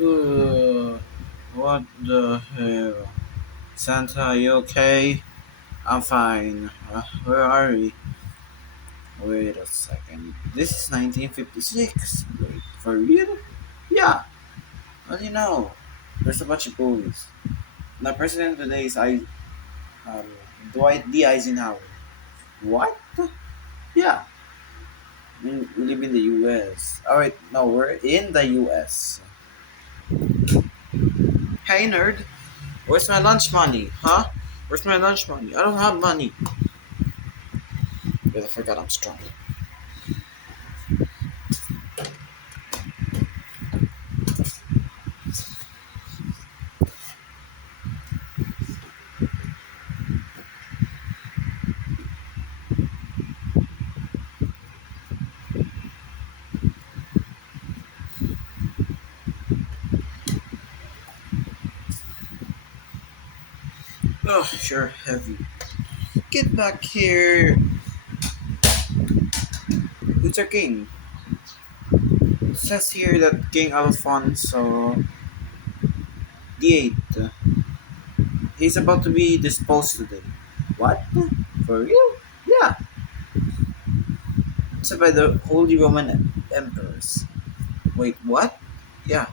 Uh, what the hell? Santa, are you okay? I'm fine. Where are we? Wait a second. This is 1956. Wait, for real? Yeah. How do you know? There's a bunch of bullies. The president today is um, Dwight D. Eisenhower. What? Yeah. We live in the U.S. Alright, no, we're in the U.S. Hey, nerd. Where's my lunch money? Huh? Where's my lunch money? I don't have money. Because I forgot I'm strong. Oh, sure, heavy. Get back here. Who's our king? It says here that King Alfonso VIII. He's about to be disposed today. What? For real? Yeah. It's by the Holy Roman Emperors. Wait, what? Yeah.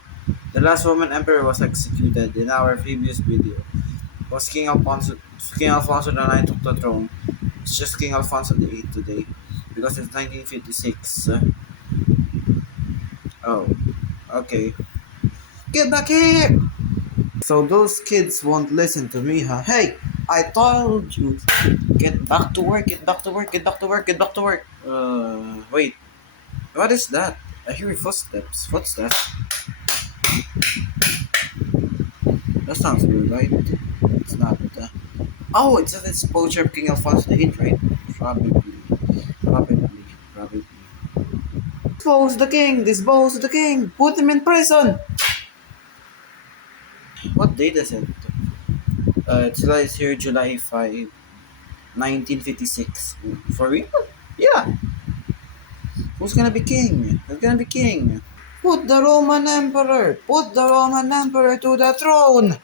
The last Roman emperor was executed in our previous video. Was King Alfonso IX took the throne. It's just King Alfonso VIII today. Because it's 1956. Oh, okay. Get back here! So those kids won't listen to me, huh? Hey, I told you. Get back to work, get back to work, get back to work, get back to work. Wait. What is that? I hear footsteps. Footsteps? That sounds weird, right? It's not. Oh, it's a exposure of King Alfonso VIII, right? Probably. Probably. Probably. Dispose the king! Dispose the king! Put him in prison! What date is it? It's like here, July 5, 1956. For real? Yeah. Who's gonna be king? Who's gonna be king? Put the Roman Emperor! Put the Roman Emperor to the throne!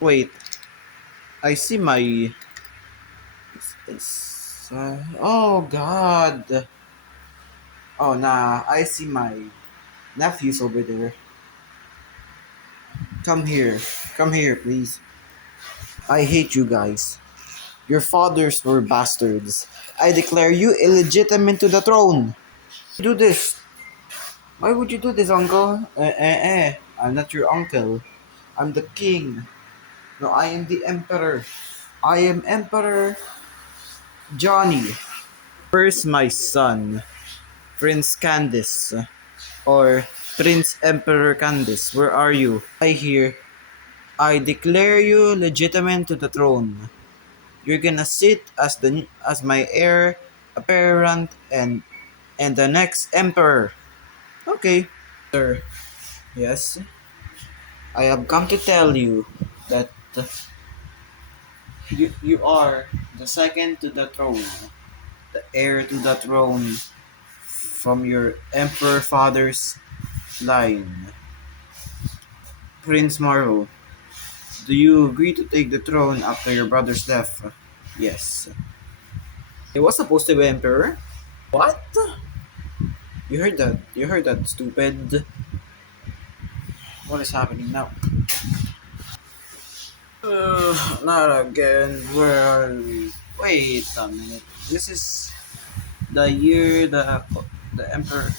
Wait, I see my. Oh god. Oh nah, I see my nephews over there. Come here. Come here, please. I hate you guys. Your fathers were bastards. I declare you illegitimate to the throne. Do this. Why would you do this, uncle? I'm not your uncle. I'm the king. No, I am the emperor. I am Emperor Johnny. Where's my son, Prince Candice? Or Prince Emperor Candice? Where are you? I here. I declare you legitimate to the throne. You're gonna sit as my heir apparent and the next emperor. Okay. Sir, yes. I have come to tell you that you are the second to the throne, the heir to the throne from your emperor father's line. Prince Marvel, do you agree to take the throne after your brother's death? Yes. He was supposed to be emperor? What? You heard that? You heard that, stupid? What is happening now? Not again. Where are we? Wait a minute. This is the year the emperor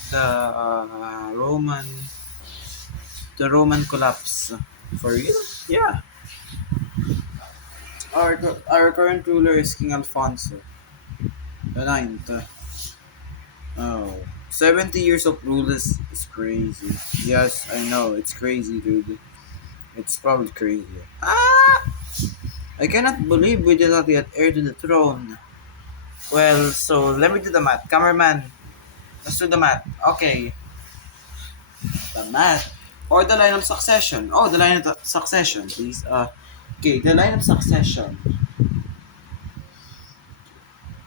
the Roman collapse. For real? Yeah. Our current ruler is King Alfonso the Ninth. Oh, 70 years of rule is crazy. Yes, I know it's crazy, dude. It's probably crazy. Ah! I cannot believe we did not get heir to the throne. Well, so let me do the math. Cameraman, let's do the math. Okay, the math. Or the line of succession. Oh, the line of succession, please. Okay, the line of succession.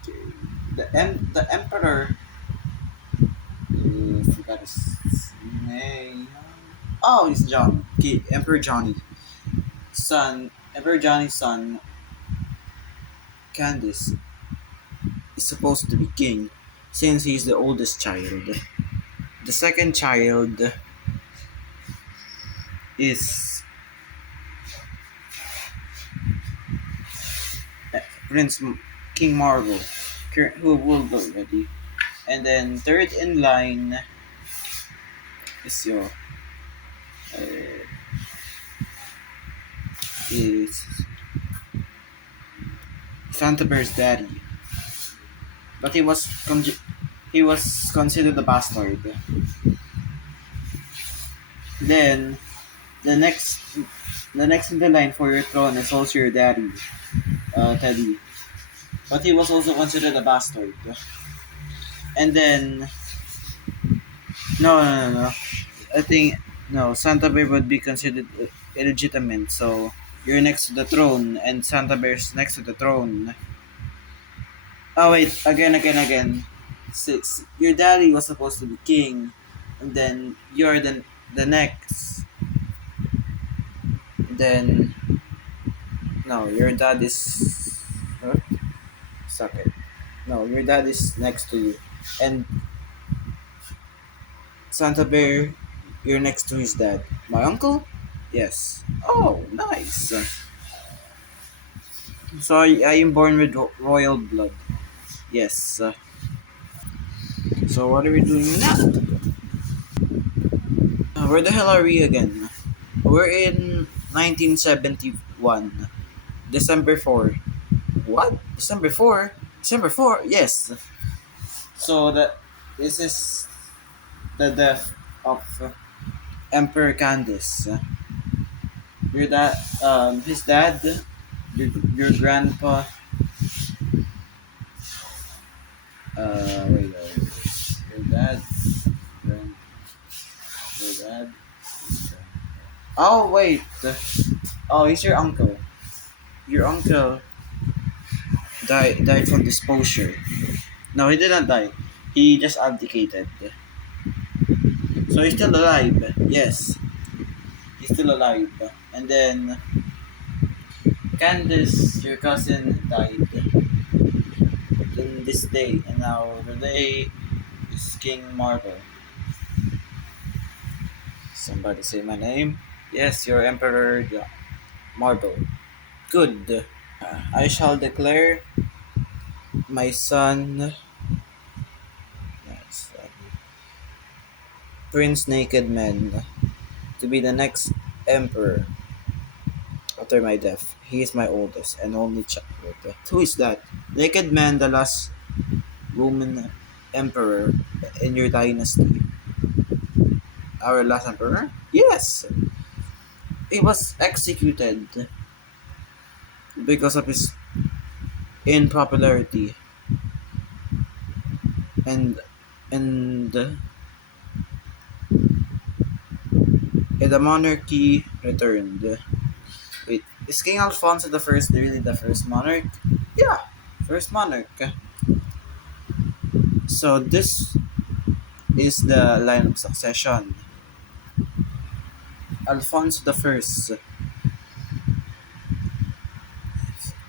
Okay. The emperor. Forgot his name. Oh, it's John. Emperor Johnny. Emperor Johnny's son, Candice, is supposed to be king since he's the oldest child. The second child is Prince King Marvel, who will go already. And then third in line is uh, is Santa Bear's daddy, but he was considered a bastard. Then the next the next in the line for your throne is also your daddy, Teddy, but he was also considered a bastard. And then no. I think no, Santa Bear would be considered illegitimate. So you're next to the throne, and Santa Bear's next to the throne. Oh wait, again. Six. Your daddy was supposed to be king, and then you're the next. Then no, your dad is. Huh? Suck it. No, your dad is next to you, and Santa Bear, you're next to his dad. My uncle? Yes. Oh, nice. So I am born with royal blood. Yes. So what are we doing now? Where the hell are we again? We're in 1971. December 4. What? December 4? December 4? Yes. So this is the death of Emperor Candice. Your dad, his dad, your grandpa, wait. Your dad, grand, your dad. Oh, wait. Oh, he's your uncle. Your uncle died from disposure. No, he didn't die. He just abdicated. So he's still alive. Yes, he's still alive. And then Candace, your cousin, died in this day. And now the day is King Marble. Somebody say my name. Yes, your Emperor Marble. Good. I shall declare my son, yes, Prince Naked Man, to be the next emperor after my death. He is my oldest and only child. Who is that? Naked Man, the last Roman emperor in your dynasty. Our last emperor? Yes! He was executed because of his impopularity and and the monarchy returned. Wait, is King Alfonso the First really the first monarch? Yeah, first monarch. So this is the line of succession. Alfonso the First.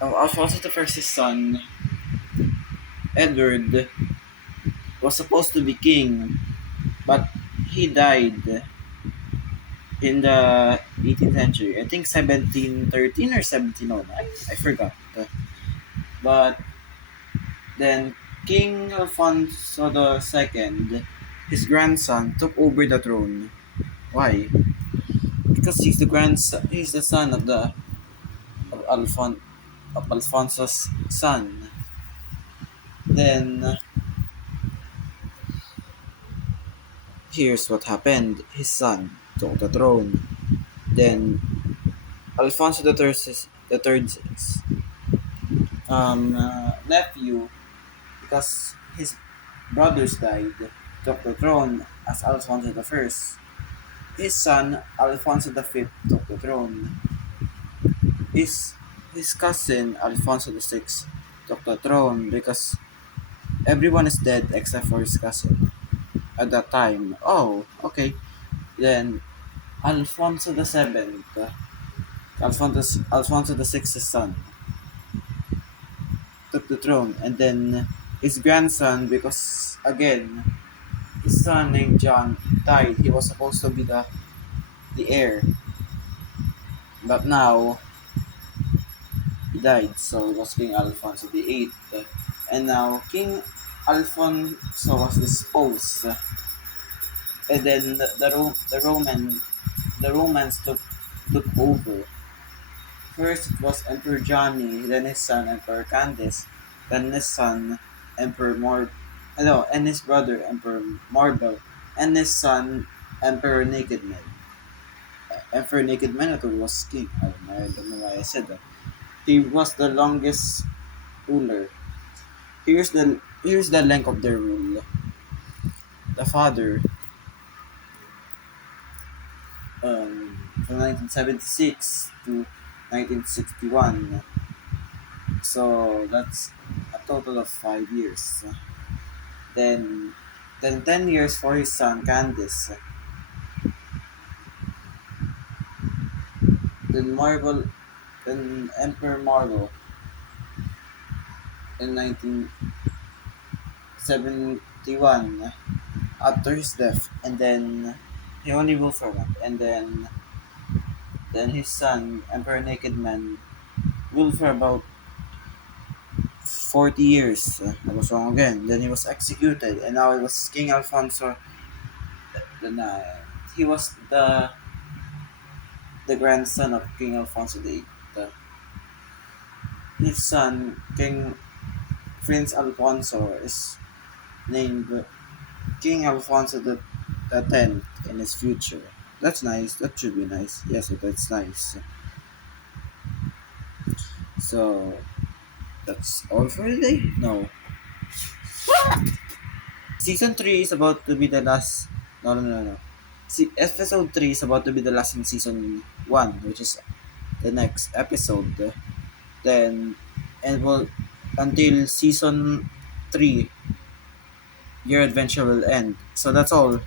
Alfonso the First's son, Edward, was supposed to be king, but he died in the 18th century. I think 1713 or 1709. I forgot. But then King Alfonso the Second, his grandson, took over the throne. Why? Because he's the grandson. He's the son of of Alfon of Alfonso's son. Then here's what happened. His son took the throne. Then Alfonso the third's nephew, because his brothers died, took the throne as Alfonso the First. His son Alfonso the Fifth took the throne. His his cousin Alfonso the Sixth took the throne because everyone is dead except for his cousin at that time. Oh, okay. Then Alfonso the Seventh, Alfonso the Sixth's son, took the throne, and then his grandson, because again his son named John died. He was supposed to be the heir, but now he died. So it was King Alfonso the Eighth, and now King Alfonso was disposed, and then the Romans took over. First it was Emperor Johnny, then his son Emperor Candace, then his son Emperor Mor, no, and his brother Emperor Marble, and his son Emperor Naked Man. Emperor Naked Man was king. I don't know why I said that. He was the longest ruler. Here's the length of their rule. The father, from 1976 to 1961. So that's a total of 5 years. Then, then 10 years for his son Candice. Then Marvel, then Emperor Marvel in 1971 after his death, and then he only ruled for one, and then his son Emperor Naked Man ruled for about 40 years. I was wrong again. Then he was executed, and now it was King Alfonso the Ninth. He was the grandson of King Alfonso the Eighth. His son, King Prince Alfonso, is named King Alfonso the Tenth in his future. That's nice. That should be nice. Yes, that's nice. So that's all for today. No, season three is about to be the last. No, no, no, no. Episode three is about to be the last in season one, which is the next episode. Then, and well, until season three, your adventure will end. So that's all.